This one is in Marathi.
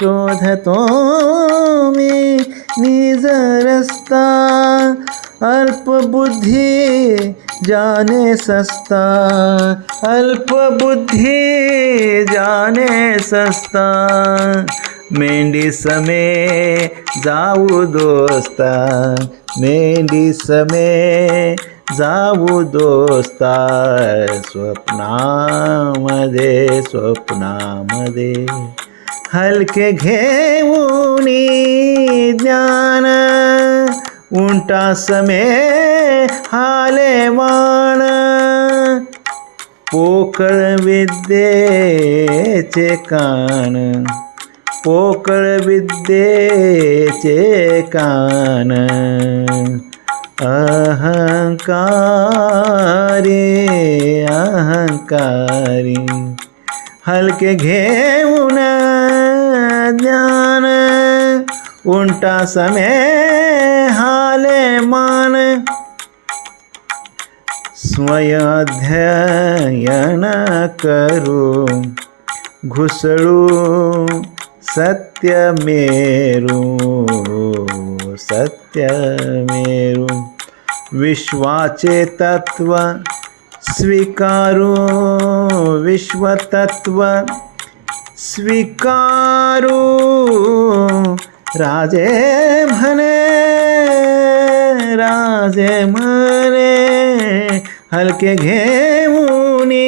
शोधतो मी निज रस्ता, अल्पबुद्धी जाने सस्ता, अल्पबुद्धी जाने सस्ता, मेंढी समे जाऊ दोस्ता, मेंढी समे जाऊ दोस्ता, स्वप्नामध्ये स्वप्नामध्ये हलके घेऊनी ज्ञान, उंटा समे हाले वाण, पोकळ विद्येचे कान, पोकळ विद्येचे कान, अहंकारी अहंकारी हलके घेऊन ज्ञान, उंटा समे हाले मान, स्वयं करू घुसळू सत्यमेरू, सत्यमेरू, विश्वाचे तत्व स्वीकारू, विश्वतत्व स्वीकारू, राजे म्हणे राजे म्हणे हलके घेऊनी